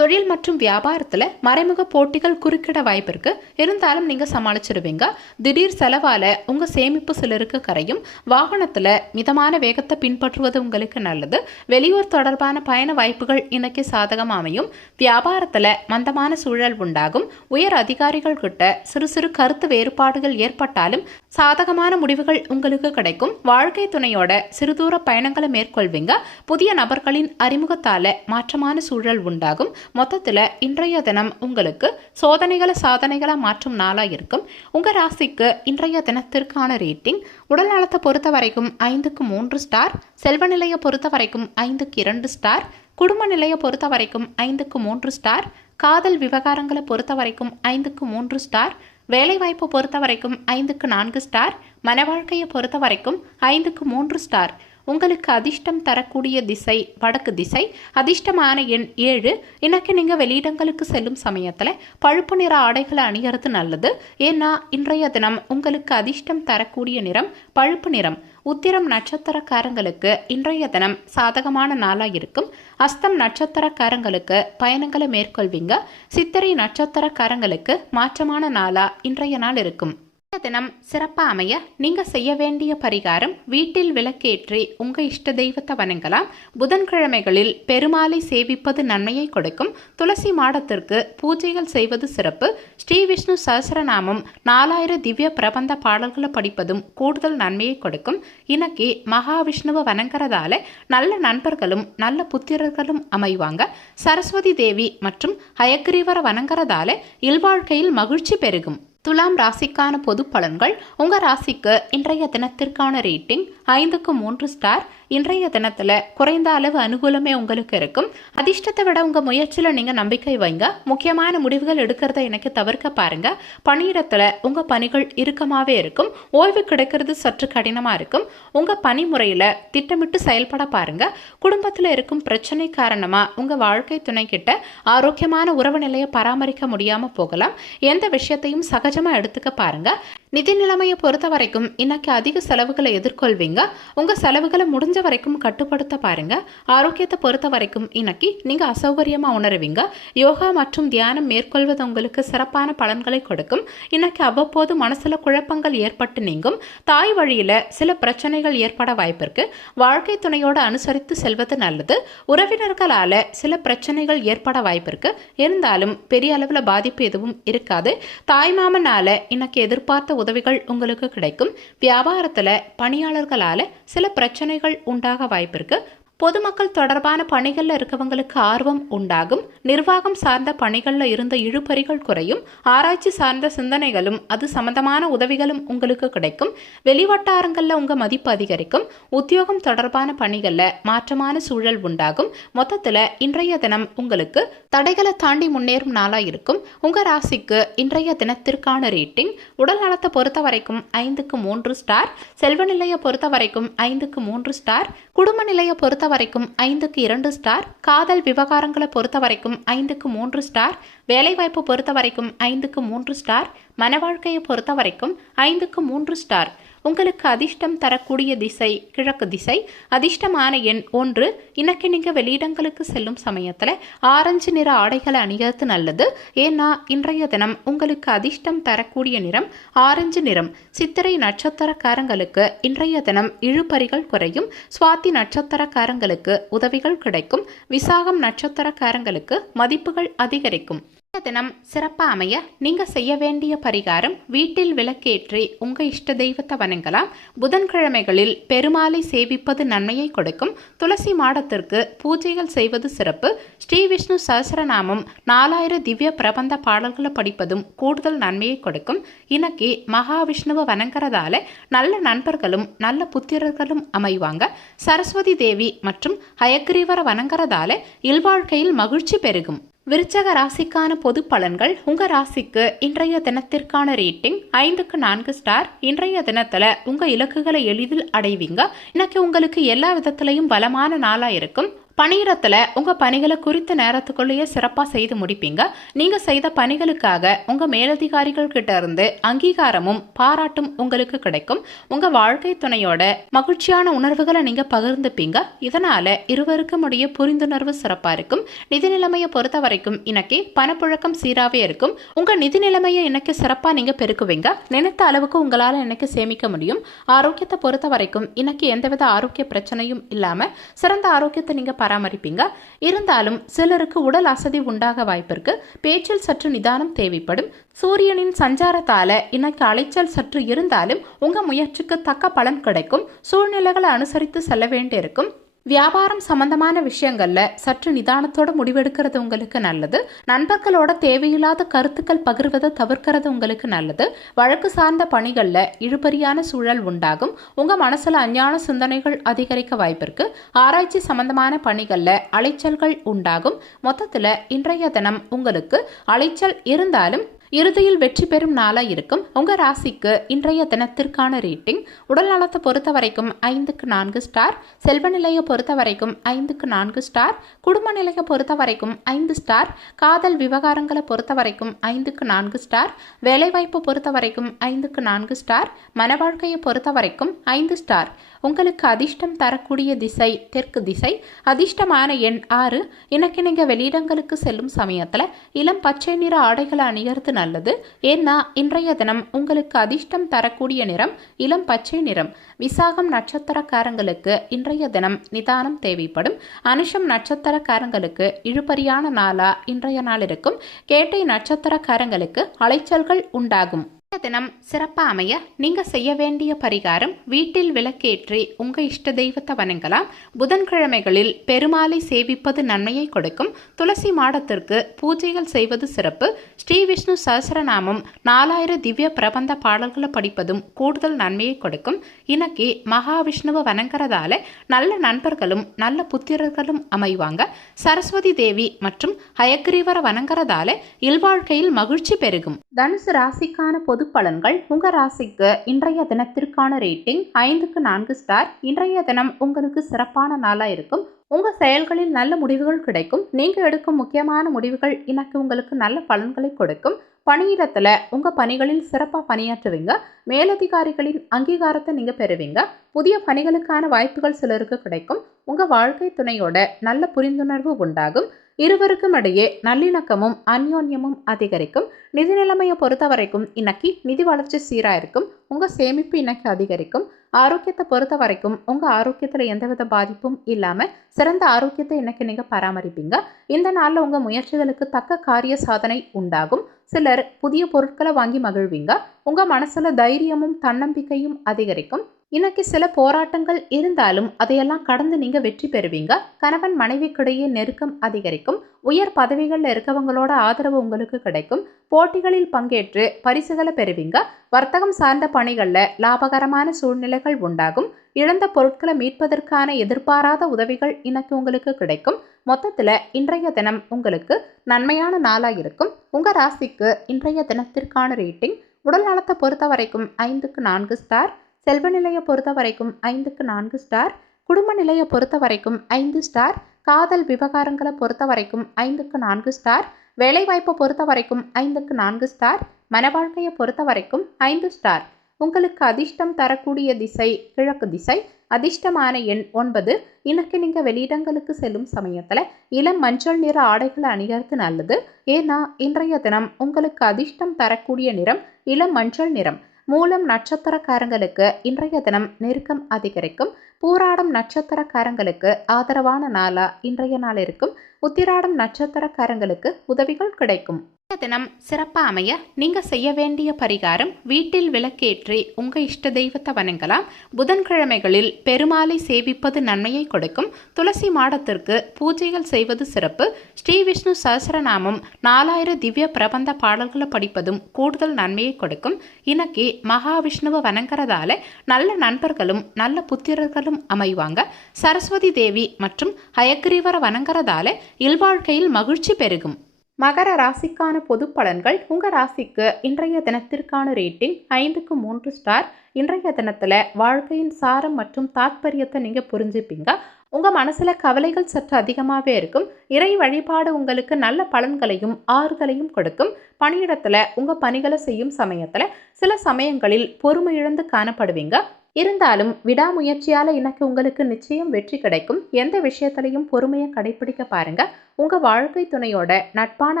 தொழில் மற்றும் வியாபாரத்தில் மறைமுக போட்டிகள் குறுக்கிட வாய்ப்பு இருக்கு. இருந்தாலும் நீங்க சமாளிச்சிருவீங்க. திடீர் செலவால உங்க சேமிப்பு சிலருக்கு கரையும். வாகனத்துல மிதமான வேகத்தை பின்பற்றுவது உங்களுக்கு நல்லது. வெளியூர் தொடர்பான பயண வாய்ப்புகள் இன்னைக்கு சாதகம் அமையும். வியாபாரத்துல மந்தமான சூழல் உண்டாகும். உயர் அதிகாரிகள் கிட்ட சிறு சிறு கருத்து வேறுபாடுகள் ஏற்பட்டாலும் சாதகமான முடிவுகள் உங்களுக்கு கிடைக்கும். வாழ்க்கை துணையோட சிறுதூர பயணங்களை மேற்கொள்வீங்க. புதிய நபர்களின் அறிமுகத்தால மாற்றமான சூழல் உண்டாகும். மொத்தத்தில் இன்றைய தினம் உங்களுக்கு சோதனைகளை சாதனைகளை மாற்றும் நாளாக இருக்கும். உங்கள் ராசிக்கு இன்றைய தினத்திற்கான ரேட்டிங். உடல் நலத்தை பொறுத்த வரைக்கும் 5க்கு 3 ஸ்டார். செல்வ நிலையை பொறுத்த வரைக்கும் 5க்கு 2 ஸ்டார். குடும்ப நிலையை பொறுத்த வரைக்கும் 5க்கு 3 ஸ்டார். காதல் விவகாரங்களை பொறுத்த வரைக்கும் 5க்கு 3 ஸ்டார். வேலைவாய்ப்பு பொறுத்த வரைக்கும் 5க்கு 4 ஸ்டார். மன வாழ்க்கையை பொறுத்த வரைக்கும் 5க்கு 3 ஸ்டார். உங்களுக்கு அதிர்ஷ்டம் தரக்கூடிய திசை வடக்கு திசை. அதிர்ஷ்டமான எண் 7. இன்னைக்கு நீங்கள் வெளியிடங்களுக்கு செல்லும் சமயத்தில் பழுப்பு நிற ஆடைகளை அணிகிறது நல்லது. ஏன்னா இன்றைய தினம் உங்களுக்கு அதிர்ஷ்டம் தரக்கூடிய நிறம் பழுப்பு நிறம். உத்திரம் நட்சத்திரக்காரங்களுக்கு இன்றைய தினம் சாதகமான நாளாக இருக்கும். அஸ்தம் நட்சத்திரக்காரங்களுக்கு பயணங்களை மேற்கொள்வீங்க. சித்திரை நட்சத்திரக்காரங்களுக்கு மாற்றமான நாளா இன்றைய நாள் இருக்கும். தினம் சிறப்பாக அமைய நீங்க செய்ய வேண்டிய பரிகாரம் வீட்டில் விளக்கேற்றி உங்க இஷ்ட தெய்வத்தை வணங்கலாம். புதன்கிழமைகளில் பெருமாளை சேவிப்பது நன்மையை கொடுக்கும். துளசி மாடத்திற்கு பூஜைகள் செய்வது சிறப்பு. ஸ்ரீ விஷ்ணு சஹஸ்ரநாமம் 4000 திவ்ய பிரபந்த பாடல்களை படிப்பதும் கூடுதல் நன்மையை கொடுக்கும். இன்னைக்கு மகாவிஷ்ணுவை வணங்குறதால நல்ல நண்பர்களும் நல்ல புத்திரர்களும் அமைவாங்க. சரஸ்வதி தேவி மற்றும் ஹயக்ரீவரை வணங்குறதால இல்வாழ்க்கையில் மகிழ்ச்சி பெருகும். துலாம் ராசிக்கான பொது பலன்கள். உங்கள் ராசிக்கு இன்றைய தினத்திற்கான ரேட்டிங் 5க்கு 3 ஸ்டார். இன்றைய தினத்தில் குறைந்த அளவு அனுகூலமே உங்களுக்கு இருக்கும். அதிர்ஷ்டத்தை விட உங்கள் முயற்சியில் நீங்கள் நம்பிக்கை வைங்க. முக்கியமான முடிவுகள் எடுக்கிறத எனக்கு தவிர்க்க பாருங்க. பணியிடத்தில் உங்கள் பணிகள் இறுக்கமாகவே இருக்கும். ஓய்வு கிடைக்கிறது சற்று கடினமாக இருக்கும். உங்கள் பணி முறையில் திட்டமிட்டு செயல்பட பாருங்க. குடும்பத்தில் இருக்கும் பிரச்சனை காரணமாக உங்கள் வாழ்க்கை துணை கிட்ட ஆரோக்கியமான உறவு நிலையை பராமரிக்க முடியாமல் போகலாம். எந்த விஷயத்தையும் சகஜமாக எடுத்துக்க பாருங்க. நிதி நிலைமையை பொறுத்த வரைக்கும் இன்னைக்கு அதிக செலவுகளை எதிர்கொள்வீங்க. உங்க செலவுகளை முடிஞ்ச வரைக்கும் கட்டுப்படுத்த பாருங்க. ஆரோக்கியத்தை பொறுத்த வரைக்கும் இன்னைக்கு நீங்க அசௌகரியமா உணருவீங்க. யோகா மற்றும் தியானம் மேற்கொள்வது உங்களுக்கு சிறப்பான பலன்களை கொடுக்கும். இன்னைக்கு அவ்வப்போது மனசுல குழப்பங்கள் ஏற்பட்டு நீங்கும். தாய் வழியில சில பிரச்சனைகள் ஏற்பட வாய்ப்பிருக்கு. வாழ்க்கை துணையோடு அனுசரித்து செல்வது நல்லது. உறவினர்களால சில பிரச்சனைகள் ஏற்பட வாய்ப்பிருக்கு. இருந்தாலும் பெரிய அளவில் பாதிப்பு எதுவும் இருக்காது. தாய்மாமனால இன்னைக்கு எதிர்பார்த்த உதவிகள் உங்களுக்கு கிடைக்கும். வியாபாரத்தில் பணியாளர்களால சில பிரச்சனைகள் உண்டாக வாய்ப்பிருக்கு. பொதுமக்கள் தொடர்பான பணிகளில் இருக்கவங்களுக்கு ஆர்வம் உண்டாகும். நிர்வாகம் சார்ந்த பணிகளில் இருந்த இழுபறிகள் குறையும். ஆராய்ச்சி சார்ந்த சிந்தனைகளும் அது சம்பந்தமான உதவிகளும் உங்களுக்கு கிடைக்கும். வெளிவட்டாரங்களில் உங்கள் மதிப்பு அதிகரிக்கும். உத்தியோகம் தொடர்பான பணிகளில் மாற்றமான சூழல் உண்டாகும். மொத்தத்தில் இன்றைய தினம் உங்களுக்கு தடைகளை தாண்டி முன்னேறும் நாளாக இருக்கும். உங்கள் ராசிக்கு இன்றைய தினத்திற்கான ரேட்டிங். உடல் நலத்தை பொறுத்த வரைக்கும் 5க்கு 3 ஸ்டார். செல்வ நிலையை பொறுத்த வரைக்கும் 5க்கு 3 ஸ்டார். குடும்ப நிலையை பொறுத்த வரைக்கும் 5க்கு 2 ஸ்டார். காதல் விவகாரங்களை பொறுத்த வரைக்கும் 5க்கு 3 ஸ்டார். வேலைவாய்ப்பு பொறுத்த வரைக்கும் 5க்கு 3 ஸ்டார். மன வாழ்க்கையை பொறுத்த வரைக்கும் 5க்கு 3 ஸ்டார். உங்களுக்கு அதிர்ஷ்டம் தரக்கூடிய திசை கிழக்கு திசை. அதிர்ஷ்டமான எண் 1. இன்னைக்கு நீங்கள் வெளியிடங்களுக்கு செல்லும் சமயத்தில் ஆரஞ்சு நிற ஆடைகளை அணிகிறது நல்லது. ஏன்னா இன்றைய தினம் உங்களுக்கு அதிர்ஷ்டம் தரக்கூடிய நிறம் ஆரஞ்சு நிறம். சித்திரை நட்சத்திரக்காரங்களுக்கு இன்றைய தினம் இழுபறிகள் குறையும். சுவாதி நட்சத்திரக்காரங்களுக்கு உதவிகள் கிடைக்கும். விசாகம் நட்சத்திரக்காரங்களுக்கு மதிப்புகள் அதிகரிக்கும். தினம் சிறப்பா அமைய நீங்க செய்ய வேண்டிய பரிகாரம், வீட்டில் விளக்கேற்றி உங்க இஷ்ட தெய்வத்தை வணங்கலாம். புதன்கிழமைகளில் பெருமாளை சேவிப்பது நன்மையை கொடுக்கும். துளசி மாடத்திற்கு பூஜைகள் செய்வது சிறப்பு. ஸ்ரீ விஷ்ணு சஹஸ்ரநாமம் 4000 திவ்ய பிரபந்த பாடல்களை படிப்பதும் கூடுதல் நன்மையை கொடுக்கும். இன்னைக்கு மகாவிஷ்ணுவை வணங்குறதால நல்ல நண்பர்களும் நல்ல புத்திரர்களும் அமைவாங்க. சரஸ்வதி தேவி மற்றும் ஹயக்ரீவரை வணங்குறதால இல்வாழ்க்கையில் மகிழ்ச்சி பெருகும். விருச்சக ராசிக்கான பொது பலன்கள். உங்க ராசிக்கு இன்றைய தினத்திற்கான ரேட்டிங் 5க்கு 4 ஸ்டார். இன்றைய தினத்துல உங்க இலக்குகளை எளிதில் அடைவீங்க. இன்னைக்கு உங்களுக்கு எல்லா விதத்திலையும் பலமான நாளா இருக்கும். பணியிடத்துல உங்க பணிகளை குறித்த நேரத்துக்குள்ளேயே சிறப்பா செய்து முடிப்பீங்க. நீங்க செய்த பணிகளுக்காக உங்க மேலதிகாரிகள் கிட்ட இருந்து அங்கீகாரமும் பாராட்டும் உங்களுக்கு கிடைக்கும். உங்க வாழ்க்கை துணையோட மகிழ்ச்சியான உணர்வுகளை நீங்க பகிர்ந்துப்பீங்க. இதனால இருவருக்கும் உடைய புரிந்துணர்வு சிறப்பா இருக்கும். நிதி நிலைமையை பொறுத்த வரைக்கும் இன்னைக்கு பணப்புழக்கம் சீராவே இருக்கும். உங்க நிதி நிலைமையை இன்னைக்கு சிறப்பா நீங்க பெருக்குவீங்க. நினைத்த அளவுக்கு உங்களால இன்னைக்கு சேமிக்க முடியும். ஆரோக்கியத்தை பொறுத்த வரைக்கும் இன்னைக்கு எந்தவித ஆரோக்கிய பிரச்சனையும் இல்லாம சிறந்த ஆரோக்கியத்தை நீங்க பராமரிப்பீங்க. இருந்தாலும் சிலருக்கு உடல் அசதி உண்டாக வாய்ப்பிருக்கு. பேச்சில் சற்று நிதானம் தேவைப்படும். சூரியனின் சஞ்சாரத்தால இன்னைக்கு அலைச்சல் சற்று இருந்தாலும் உங்க முயற்சிக்கு தக்க பலன் கிடைக்கும். சூழ்நிலைகளை அனுசரித்து செல்ல வேண்டியிருக்கும். வியாபாரம் சம்பந்தமான விஷயங்கள்ல சற்று நிதானத்தோட முடிவெடுக்கிறது உங்களுக்கு நல்லது. நண்பர்களோட தேவையில்லாத கருத்துக்கள் பகிர்வதை தவிர்க்கிறது உங்களுக்கு நல்லது. வழக்கு சார்ந்த பணிகள்ல இழுபறியான சூழல் உண்டாகும். உங்க மனசுல அஞ்ஞான சிந்தனைகள் அதிகரிக்க வாய்ப்பிருக்கு. ஆராய்ச்சி சம்பந்தமான பணிகள்ல அலைச்சல்கள் உண்டாகும். மொத்தத்துல இன்றைய தினம் உங்களுக்கு அலைச்சல் இருந்தாலும் இறுதியில் வெற்றி பெறும் நாளா இருக்கும். உங்க ராசிக்கு இன்றைய தினத்திற்கான ரேட்டிங். உடல் நலத்தை பொறுத்த வரைக்கும் 5க்கு 4 ஸ்டார். செல்வ நிலையை பொறுத்த வரைக்கும் 5க்கு 4 ஸ்டார். குடும்ப நிலையை பொறுத்த வரைக்கும் 5 ஸ்டார். காதல் விவகாரங்களை பொறுத்த வரைக்கும் 5க்கு 4 ஸ்டார். வேலைவாய்ப்பு பொறுத்த வரைக்கும் 5க்கு 4 ஸ்டார். மன வாழ்க்கையை பொறுத்த வரைக்கும் 5 ஸ்டார். உங்களுக்கு அதிர்ஷ்டம் தரக்கூடிய திசை தெற்கு திசை. அதிர்ஷ்டமான எண் 6. இன்னைக்கு நீங்க வெளியிடங்களுக்கு செல்லும் சமயத்துல இளம் பச்சை நிற ஆடைகளை அணியறது நல்லது. ஏன்னா இன்றைய தினம் உங்களுக்கு அதிர்ஷ்டம் தரக்கூடிய நிறம் இளம் பச்சை நிறம். விசாகம் நட்சத்திரக்காரங்களுக்கு இன்றைய தினம் நிதானம் தேவைப்படும். அனுஷம் நட்சத்திரக்காரங்களுக்கு இழுபறியான நாளா இன்றைய நாள் இருக்கும். கேட்டை நட்சத்திரக்காரங்களுக்கு அலைச்சல்கள் உண்டாகும். தினம் சிறப்பா அமைய நீங்க செய்ய வேண்டிய பரிகாரம், வீட்டில் விளக்கேற்றி உங்க இஷ்ட தெய்வத்தை வணங்கலாம். புதன்கிழமைகளில் பெருமாளை சேவிப்பது நன்மையை கொடுக்கும். துளசி மாடத்திற்கு பூஜைகள் செய்வது சிறப்பு. ஸ்ரீ விஷ்ணு சஹஸ்ரநாமம் 4000 திவ்ய பிரபந்த பாடல்களை படிப்பதும் கூடுதல் நன்மையை கொடுக்கும். இன்னைக்கு மகாவிஷ்ணுவை வணங்குறதால நல்ல நண்பர்களும் நல்ல புத்திரர்களும் அமைவாங்க. சரஸ்வதி தேவி மற்றும் ஹயக்ரீவரை வணங்குறதால இல்வாழ்க்கையில் மகிழ்ச்சி பெருகும். தனுசு ராசிக்கான பொது பலன்கள். உங்க ராசிக்கு இன்றைய தினத்திற்கான ரேட்டிங் 5க்கு 4 ஸ்டார். இன்றைய தினம் உங்களுக்கு சிறப்பான நாளா இருக்கும். உங்க செயல்களில் நல்ல முடிவுகள் கிடைக்கும். நீங்க எடுக்கும் முக்கியமான முடிவுகள் இன்னைக்கு உங்களுக்கு நல்ல பலன்களை கொடுக்கும். பணியிடத்துல உங்க பணிகளில் சிறப்பாக பணியாற்றுவீங்க. மேலதிகாரிகளின் அங்கீகாரத்தை நீங்க பெறுவீங்க. புதிய பணிகளுக்கான வாய்ப்புகள் சிலருக்கு கிடைக்கும். உங்க வாழ்க்கை துணையோட நல்ல புரிந்துணர்வு உண்டாகும். இருவருக்கும் இடையே நல்லிணக்கமும் அந்யோன்யமும் அதிகரிக்கும். நிதி நிலைமையை பொறுத்த வரைக்கும் இன்னைக்கு நிதி வளர்ச்சி சீராக இருக்கும். உங்கள் சேமிப்பு இன்னைக்கு அதிகரிக்கும். ஆரோக்கியத்தை பொறுத்த வரைக்கும் உங்கள் ஆரோக்கியத்தில் எந்தவித பாதிப்பும் இல்லாமல் சிறந்த ஆரோக்கியத்தை இன்னைக்கு நீங்கள் பராமரிப்பீங்க. இந்த நாளில் உங்கள் முயற்சிகளுக்கு தக்க காரிய சாதனை உண்டாகும். சிலர் புதிய பொருட்களை வாங்கி மகிழ்வீங்க. உங்கள் மனசில் தைரியமும் தன்னம்பிக்கையும் அதிகரிக்கும். இன்னைக்கு சில போராட்டங்கள் இருந்தாலும் அதையெல்லாம் கடந்து நீங்க வெற்றி பெறுவீங்க. கணவன் மனைவிக்கிடையே நெருக்கம் அதிகரிக்கும். உயர் பதவிகளில் இருக்கவங்களோட ஆதரவு உங்களுக்கு கிடைக்கும். போட்டிகளில் பங்கேற்று பரிசுகளை பெறுவீங்க. வர்த்தகம் சார்ந்த பணிகளில் லாபகரமான சூழ்நிலைகள் உண்டாகும். இழந்த பொருட்களை மீட்பதற்கான எதிர்பாராத உதவிகள் இன்னைக்கு உங்களுக்கு கிடைக்கும். மொத்தத்தில் இன்றைய தினம் உங்களுக்கு நன்மையான நாளாக இருக்கும். உங்கள் ராசிக்கு இன்றைய தினத்திற்கான ரேட்டிங். உடல் நலத்தை பொறுத்த வரைக்கும் 5க்கு 4 ஸ்டார். செல்வ நிலையை பொறுத்த வரைக்கும் 5க்கு 4 ஸ்டார். குடும்ப நிலையை பொறுத்த வரைக்கும் 5 ஸ்டார். காதல் விவகாரங்களை பொறுத்த வரைக்கும் 5க்கு 4 ஸ்டார். வேலைவாய்ப்பை பொறுத்த வரைக்கும் 5க்கு 4 ஸ்டார். மன வாழ்க்கையை பொறுத்த வரைக்கும் 5 ஸ்டார். உங்களுக்கு அதிர்ஷ்டம் தரக்கூடிய திசை கிழக்கு திசை. அதிர்ஷ்டமான எண் 9. இன்னைக்கு நீங்கள் வெளியிடங்களுக்கு செல்லும் சமயத்தில் இளம் மஞ்சள் நிற ஆடைகளை அணியறது நல்லது. ஏன்னா இன்றைய தினம் உங்களுக்கு அதிர்ஷ்டம் தரக்கூடிய நிறம் இளம் மஞ்சள் நிறம். மூலம் நட்சத்திரக்காரங்களுக்கு இன்றைய தினம் நெருக்கம் அதிகரிக்கும். பூராடம் நட்சத்திரக்காரங்களுக்கு ஆதரவான நாளா இன்றைய நாள் இருக்கும். உத்திராடம் நட்சத்திரக்காரங்களுக்கு உதவிகள் கிடைக்கும். தினம் சிறப்பாக அமைய நீங்கள் செய்ய வேண்டிய பரிகாரம், வீட்டில் விளக்கேற்றி உங்கள் இஷ்ட தெய்வத்தை வணங்கலாம். புதன்கிழமைகளில் பெருமாளை சேவிப்பது நன்மையை கொடுக்கும். துளசி மாடத்திற்கு பூஜைகள் செய்வது சிறப்பு. ஸ்ரீ விஷ்ணு சஹஸ்ரநாமம் 4000 திவ்ய பிரபந்த பாடல்களை படிப்பதும் கூடுதல் நன்மையை கொடுக்கும். இன்னைக்கு மகாவிஷ்ணுவை வணங்குறதால நல்ல நண்பர்களும் நல்ல புத்திரர்களும் அமைவாங்க. சரஸ்வதி தேவி மற்றும் ஹயக்ரீவரை வணங்குறதால இல்வாழ்க்கையில் மகிழ்ச்சி பெருகும். மகர ராசிக்கான பொது பலன்கள். உங்கள் ராசிக்கு இன்றைய தினத்திற்கான ரேட்டிங் 5க்கு 3 ஸ்டார். இன்றைய தினத்தில் வாழ்க்கையின் சாரம் மற்றும் தாத்பரியத்தை நீங்கள் புரிஞ்சுப்பீங்க. உங்கள் மனசில் கவலைகள் சற்று அதிகமாகவே இருக்கும். இறை வழிபாடு உங்களுக்கு நல்ல பலன்களையும் ஆறுதலையும் கொடுக்கும். பணியிடத்தில் உங்கள் பணிகளை செய்யும் சமயத்தில் சில சமயங்களில் பொறுமை இழந்து காணப்படுவீங்க. இருந்தாலும் விடாமுயற்சியால் இன்னைக்கு உங்களுக்கு நிச்சயம் வெற்றி கிடைக்கும். எந்த விஷயத்திலையும் பொறுமையை கடைபிடிக்க பாருங்க. உங்கள் வாழ்க்கை துணையோட நட்பான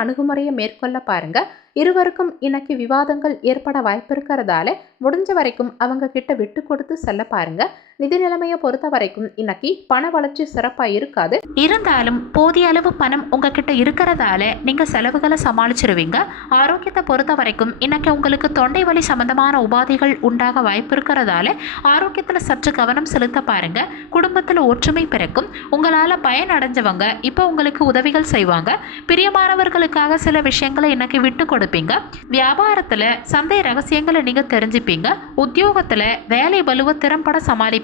அணுகுமுறையை மேற்கொள்ள பாருங்க. இருவருக்கும் இன்னைக்கு விவாதங்கள் ஏற்பட வாய்ப்பு இருக்கிறதால முடிஞ்ச வரைக்கும் அவங்க கிட்ட விட்டு கொடுத்து செல்ல பாருங்க. நிதி நிலைமையை பொறுத்த வரைக்கும் இன்னைக்கு பண வளர்ச்சி சிறப்பாக இருக்காது. இருந்தாலும் போதிய அளவு பணம் உங்ககிட்ட இருக்கிறதால நீங்க செலவுகளை சமாளிச்சிருவீங்க. ஆரோக்கியத்தை பொறுத்த வரைக்கும் இன்னைக்கு உங்களுக்கு தொண்டை வலி சம்பந்தமான உபாதைகள் உண்டாக வாய்ப்பு இருக்கிறதால ஆரோக்கியத்தில் சற்று கவனம் செலுத்த பாருங்க. குடும்பத்தில் ஒற்றுமை பிறக்கும். உங்களால் பயன் அடைஞ்சவங்க இப்போ உங்களுக்கு உதவிகள் செய்வாங்க. பிரியமானவர்களுக்காக சில விஷயங்களை இன்னைக்கு விட்டு கொடுப்பீங்க. வியாபாரத்தில் சந்தை ரகசியங்களை நீங்கள் தெரிஞ்சுப்பீங்க. உத்தியோகத்தில் வேலை பலுவை திறம்பட சமாளிப்பீங்க.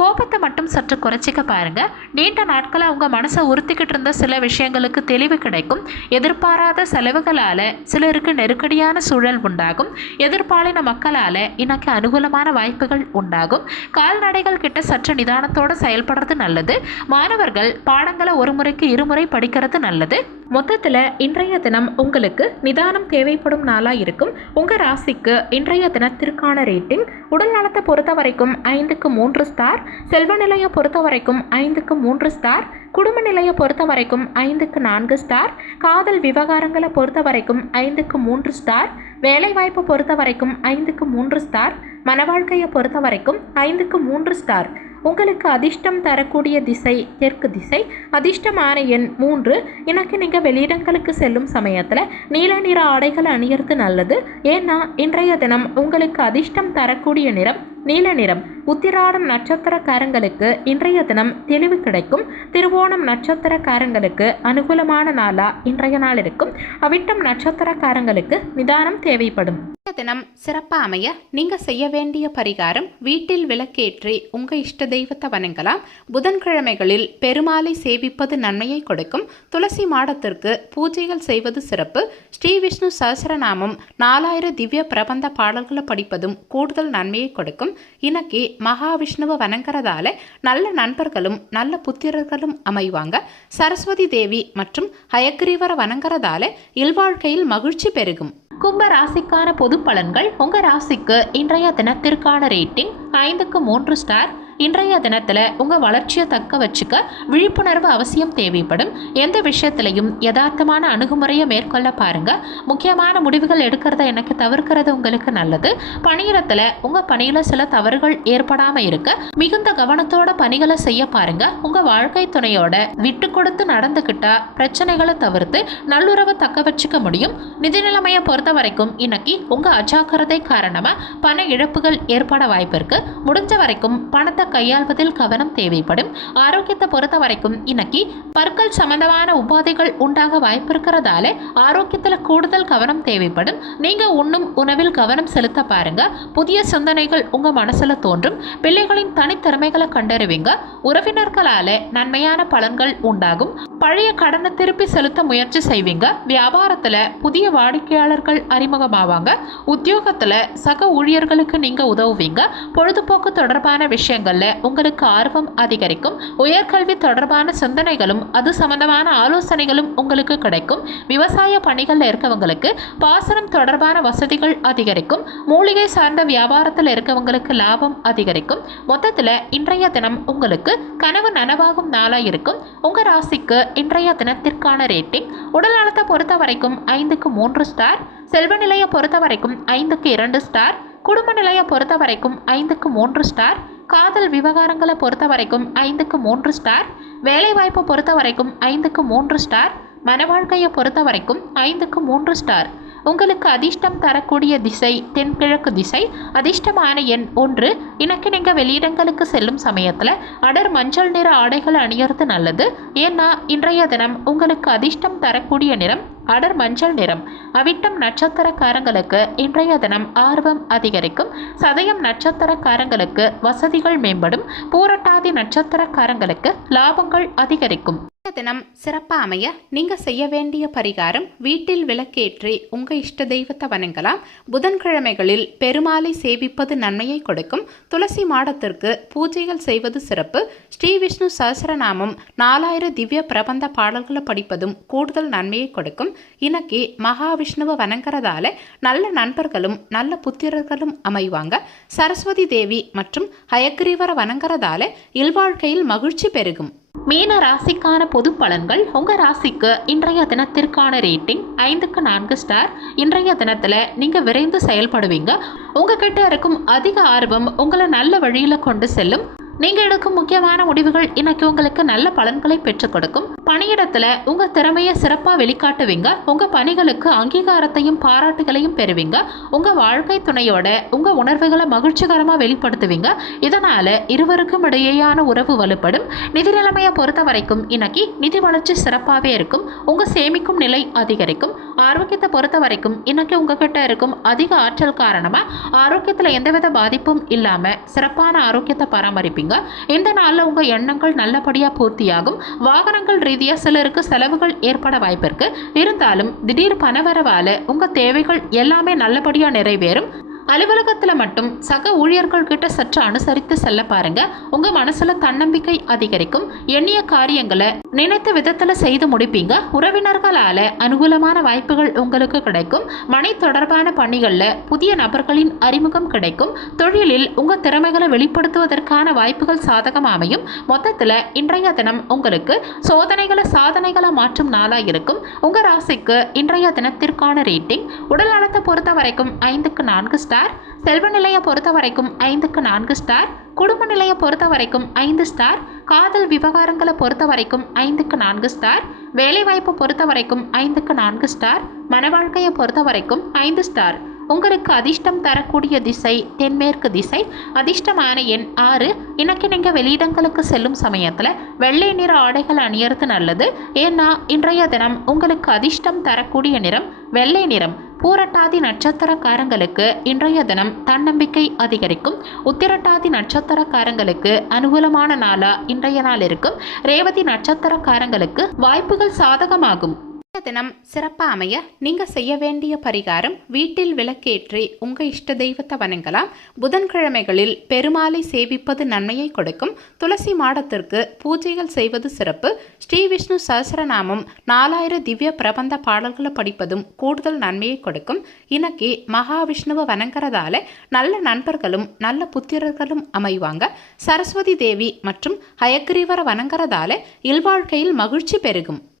கோபத்தை மட்டும் சற்று குறைச்சிக்க பாருங்க. நீண்ட நாட்களாக உங்கள் மனசை உறுத்திக்கிட்டு இருந்த சில விஷயங்களுக்கு தெளிவு கிடைக்கும். எதிர்பாராத செலவுகளால் சிலருக்கு நெருக்கடியான சூழல் உண்டாகும். எதிர்பாலின மக்களால் இன்னைக்கு அனுகூலமான வாய்ப்புகள் உண்டாகும். கால்நடைகள் கிட்ட சற்று நிதானத்தோடு செயல்படுறது நல்லது. மாணவர்கள் பாடங்களை ஒரு முறைக்கு இருமுறை படிக்கிறது நல்லது. மொத்தத்தில் இன்றைய தினம் உங்களுக்கு நிதானம் தேவைப்படும் நாளாக இருக்கும். உங்கள் ராசிக்கு இன்றைய தினத்திற்கான ரேட்டிங் உடல் நலத்தை பொறுத்த வரைக்கும் 5க்கு 3 ஸ்டார். செல்வ நிலையை பொறுத்த வரைக்கும் 5க்கு 3 ஸ்டார். குடும்ப நிலையை பொறுத்த வரைக்கும் 5க்கு 4 ஸ்டார். காதல் விவகாரங்களை பொறுத்த வரைக்கும் 5க்கு 3 ஸ்டார். வேலைவாய்ப்பை பொறுத்த வரைக்கும் 5க்கு 3 ஸ்டார். மன வாழ்க்கையை பொறுத்த வரைக்கும் 5க்கு 3 ஸ்டார். உங்களுக்கு அதிர்ஷ்டம் தரக்கூடிய திசை தெற்கு திசை. அதிர்ஷ்டமான எண் 3. எனக்கு நீங்கள் வெளியிடங்களுக்கு செல்லும் சமயத்தில் நீல நிற ஆடைகளை அணியறது நல்லது. ஏன்னா இன்றைய தினம் உங்களுக்கு அதிர்ஷ்டம் தரக்கூடிய நிறம் நீல நிறம். உத்திராடம் நட்சத்திரக்காரங்களுக்கு இன்றைய தினம் தெளிவு கிடைக்கும். திருவோணம் நட்சத்திரக்காரங்களுக்கு அனுகூலமான நாளா இன்றைய நாள் இருக்கும். அவிட்டம் நட்சத்திரக்காரங்களுக்கு நிதானம் தேவைப்படும். தினம் சிறப்பாக அமைய நீங்கள் செய்ய வேண்டிய பரிகாரம், வீட்டில் விளக்கேற்றி உங்கள் இஷ்ட தெய்வத்தை வணங்கலாம். புதன்கிழமைகளில் பெருமாளை சேவிப்பது நன்மையை கொடுக்கும். துளசி மாடத்திற்கு பூஜைகள் செய்வது சிறப்பு. ஸ்ரீ விஷ்ணு சஹஸ்ரநாமம் 4000 திவ்ய பிரபந்த பாடல்களை படிப்பதும் கூடுதல் நன்மையை கொடுக்கும். இன்னைக்கு மகாவிஷ்ணுவை வணங்குறதால நல்ல நண்பர்களும் நல்ல புத்திரர்களும் அமைவாங்க. சரஸ்வதி தேவி மற்றும் ஹயக்ரீவரை வணங்குறதால இல்வாழ்க்கையில் மகிழ்ச்சி பெருகும். கும்ப ராசிக்கான பொது பலன்கள். உங்க ராசிக்கு இன்றைய தினத்திற்கான ரேட்டிங் 5க்கு 3 ஸ்டார். இன்றைய தினத்தில் உங்கள் வளர்ச்சியை தக்க வச்சுக்க விழிப்புணர்வு அவசியம் தேவைப்படும். எந்த விஷயத்திலையும் யதார்த்தமான அணுகுமுறையை மேற்கொள்ள பாருங்க. முக்கியமான முடிவுகள் எடுக்கிறத எனக்கு தவிர்க்கிறது உங்களுக்கு நல்லது. பணியிடத்தில் உங்கள் பணியில் சில தவறுகள் ஏற்படாமல் இருக்க மிகுந்த கவனத்தோட பணிகளை செய்ய பாருங்க. உங்கள் வாழ்க்கை துணையோட விட்டு கொடுத்து நடந்துக்கிட்டா பிரச்சனைகளை தவிர்த்து நல்லுறவை தக்க வச்சுக்க முடியும். நிதி நிலைமையை பொறுத்த வரைக்கும் இன்னைக்கு உங்கள் அஜாக்கிரதை காரணமாக பண இழப்புகள் ஏற்பட வாய்ப்பு இருக்கு. முடிஞ்ச வரைக்கும் பணத்தை கையாள்வதில் கவனம் தேவைப்படும். ஆரோக்கியத்தை பொறுத்த வரைக்கும் இன்னைக்கு பற்கள் சம்பந்தமான உபாதைகள் உண்டாக வாய்ப்பு இருக்கிறதால ஆரோக்கியத்தில் கூடுதல் கவனம் தேவைப்படும். நீங்க உண்ணும் உணவில் கவனம் செலுத்த பாருங்க. புதிய சிந்தனைகள் உங்க மனசுல தோன்றும். பிள்ளைகளின் தனித்திறமைகளை கண்டறிவீங்க. உறவினர்களால நன்மையான பலன்கள் உண்டாகும். பழைய கடனை திருப்பி செலுத்த முயற்சி செய்வீங்க. வியாபாரத்துல புதிய வாடிக்கையாளர்கள் அறிமுகமாவாங்க. உத்தியோகத்துல சக ஊழியர்களுக்கு நீங்க உதவுவீங்க. பொழுதுபோக்கு தொடர்பான விஷயங்கள்ல உங்களுக்கு ஆர்வம் அதிகரிக்கும். உயர்கல்வி தொடர்பான சிந்தனைகளும் அது சம்பந்தமான ஆலோசனைகளும் உங்களுக்கு கிடைக்கும். விவசாய பணிகள்ல இருக்கவங்களுக்கு பாசனம் தொடர்பான வசதிகள் அதிகரிக்கும். மூலிகை சார்ந்த வியாபாரத்தில் இருக்கவங்களுக்கு லாபம் அதிகரிக்கும். மொத்தத்துல இன்றைய தினம் உங்களுக்கு கனவு நனவாகும் நாளா இருக்கும். உங்க ராசிக்கு இன்றைய தினத்திற்கான ரேட்டிங்: உடல் நலத்தை பொறுத்த வரைக்கும் 5க்கு 3 ஸ்டார், செல்வ நிலையை பொறுத்த வரைக்கும் 5க்கு 2 ஸ்டார், குடும்ப நிலையை பொறுத்த வரைக்கும் 5க்கு 3 ஸ்டார், காதல் விவகாரங்களை பொறுத்த வரைக்கும் 5க்கு 3 ஸ்டார், வேலை வாய்ப்பை பொறுத்த வரைக்கும் 5க்கு 3 ஸ்டார், மன வாழ்க்கையை பொறுத்த வரைக்கும் 5க்கு 3 ஸ்டார். உங்களுக்கு அதிர்ஷ்டம் தரக்கூடிய திசை தென்கிழக்கு திசை. அதிர்ஷ்டமான எண் 1. இன்னைக்கு நீங்கள் வெளியிடங்களுக்கு செல்லும் சமயத்தில் அடர் மஞ்சள் நிற ஆடைகளை அணியறது நல்லது. ஏன்னா இன்றைய தினம் உங்களுக்கு அதிர்ஷ்டம் தரக்கூடிய நிறம் அடர் மஞ்சள் நிறம். அவிட்டம் நட்சத்திரக்காரங்களுக்கு இன்றைய தினம் ஆர்வம் அதிகரிக்கும். சதயம் நட்சத்திரக்காரங்களுக்கு வசதிகள் மேம்படும். பூரட்டாதி நட்சத்திரக்காரங்களுக்கு லாபங்கள் அதிகரிக்கும். தினம் சிறப்பாக அமைய நீங்க செய்ய வேண்டிய பரிகாரம்: வீட்டில் விளக்கேற்றி உங்க இஷ்ட தெய்வத்தை வணங்கலாம். புதன்கிழமைகளில் பெருமாளை சேவிப்பது நன்மையை கொடுக்கும். துளசி மாடத்திற்கு பூஜைகள் செய்வது சிறப்பு. ஸ்ரீ விஷ்ணு சஹஸ்ரநாமம் 4000 திவ்ய பிரபந்த பாடல்களை படிப்பதும் கூடுதல் நன்மையை கொடுக்கும். இன்னைக்கு மகாவிஷ்ணுவை வணங்குறதால நல்ல நண்பர்களும் நல்ல புத்திரர்களும் அமைவாங்க. சரஸ்வதி தேவி மற்றும் ஹயக்ரீவரை வணங்குறதால இல்வாழ்க்கையில் மகிழ்ச்சி பெருகும். மீன ராசிக்கான பொது பலன்கள். உங்க ராசிக்கு இன்றைய தினத்திற்கான ரேட்டிங் 5க்கு 4 ஸ்டார். இன்றைய தினத்துல நீங்க விரைந்து செயல்படுவீங்க. உங்ககிட்ட இருக்கும் அதிக ஆர்வம் உங்களை நல்ல வழியில கொண்டு செல்லும். நீங்க எடுக்கும் முக்கியமான முடிவுகள் இன்னைக்கு உங்களுக்கு நல்ல பலன்களை பெற்றுக் கொடுக்கும். பணியிடத்துல உங்க திறமையை சிறப்பா வெளிக்காட்டுவீங்க. உங்க பணிகளுக்கு அங்கீகாரத்தையும் பாராட்டுகளையும் பெறுவீங்க. உங்க வாழ்க்கை துணையோட உங்க உணர்வுகளை மகிழ்ச்சிகரமா வெளிப்படுத்துவீங்க. இதனால இருவருக்கும் இடையேயான உறவு வலுப்படும். நிதி நிலைமையை பொறுத்த வரைக்கும் இன்னைக்கு நிதி வளர்ச்சி சிறப்பாகவே இருக்கும். உங்க சேமிக்கும் நிலை அதிகரிக்கும். ஆரோக்கியத்தை பொறுத்த வரைக்கும் இன்னைக்கு உங்ககிட்ட இருக்கும் அதிக ஆற்றல் காரணமா ஆரோக்கியத்துல எந்தவித பாதிப்பும் இல்லாம சிறப்பான ஆரோக்கியத்தை பராமரிப்பீங்க. இந்த நாள்ல உங்க எண்ணங்கள் நல்லபடியா பூர்த்தியாகும். வாகனங்கள் ரீதியா சிலருக்கு செலவுகள் ஏற்பட வாய்ப்பிருக்கு. இருந்தாலும் திடீர் பணவரவால உங்க தேவைகள் எல்லாமே நல்லபடியா நிறைவேறும். அலுவலகத்துல மட்டும் சக ஊழியர்கள் கிட்ட சற்று அனுசரித்து செல்ல பாருங்க. உங்க மனசுல தன்னம்பிக்கை அதிகரிக்கும். எண்ணிய காரியங்களை நினைத்த விதத்துல செய்து முடிப்பீங்க. உறவினர்களால அனுகூலமான வாய்ப்புகள் உங்களுக்கு கிடைக்கும். மனை தொடர்பான பணிகள்ல புதிய நபர்களின் அறிமுகம் கிடைக்கும். தொழிலில் உங்க திறமைகளை வெளிப்படுத்துவதற்கான வாய்ப்புகள் சாதகம் அமையும். மொத்தத்துல இன்றைய தினம் உங்களுக்கு சோதனைகளை சாதனைகளை மாற்றும் நாளா இருக்கும். உங்க ராசிக்கு இன்றைய தினத்திற்கான ரேட்டிங்: உடல் நலத்தை பொறுத்த வரைக்கும் 5க்கு 4 ஸ்டார், செல்வ நிலையை பொறுத்த வரைக்கும் 5க்கு 4 ஸ்டார், குடும்ப நிலையை பொறுத்த வரைக்கும் 5 ஸ்டார், காதல் விவகாரங்களை பொறுத்த வரைக்கும் 5க்கு 4 ஸ்டார், வேலை வாய்ப்பை பொறுத்த வரைக்கும் 5க்கு 4 ஸ்டார், மன வாழ்க்கையை பொறுத்த வரைக்கும் 5 ஸ்டார். உங்களுக்கு அதிர்ஷ்டம் தரக்கூடிய திசை தென்மேற்கு திசை. அதிர்ஷ்டமான எண் 6. இன்னைக்கு நீங்கள் வெளியிடங்களுக்கு செல்லும் சமயத்தில் வெள்ளை நிற ஆடைகள் அணியறது நல்லது. ஏன்னா இன்றைய தினம் உங்களுக்கு அதிர்ஷ்டம் தரக்கூடிய நிறம் வெள்ளை நிறம். பூரட்டாதி நட்சத்திரக்காரங்களுக்கு இன்றைய தினம் தன்னம்பிக்கை அதிகரிக்கும். உத்திரட்டாதி நட்சத்திரக்காரங்களுக்கு அனுகூலமான நாளா இன்றைய நாள் இருக்கும். ரேவதி நட்சத்திரக்காரங்களுக்கு வாய்ப்புகள் சாதகமாகும். தினம் சிறப்பாக அமைய நீங்க செய்ய வேண்டிய பரிகாரம்: வீட்டில் விளக்கேற்றி உங்க இஷ்ட தெய்வத்தை வணங்கலாம். புதன்கிழமைகளில் பெருமாளை சேவிப்பது நன்மையை கொடுக்கும். துளசி மாடத்திற்கு பூஜைகள் செய்வது சிறப்பு. ஸ்ரீ விஷ்ணு சஹஸ்ரநாமம் 4000 திவ்ய பிரபந்த பாடல்களை படிப்பதும் கூடுதல் நன்மையை கொடுக்கும். இன்னைக்கு மகாவிஷ்ணுவை வணங்குறதால நல்ல நண்பர்களும் நல்ல புத்திரர்களும் அமைவாங்க. சரஸ்வதி தேவி மற்றும் ஹயக்ரீவரை வணங்குறதால இல்வாழ்க்கையில் மகிழ்ச்சி பெருகும்.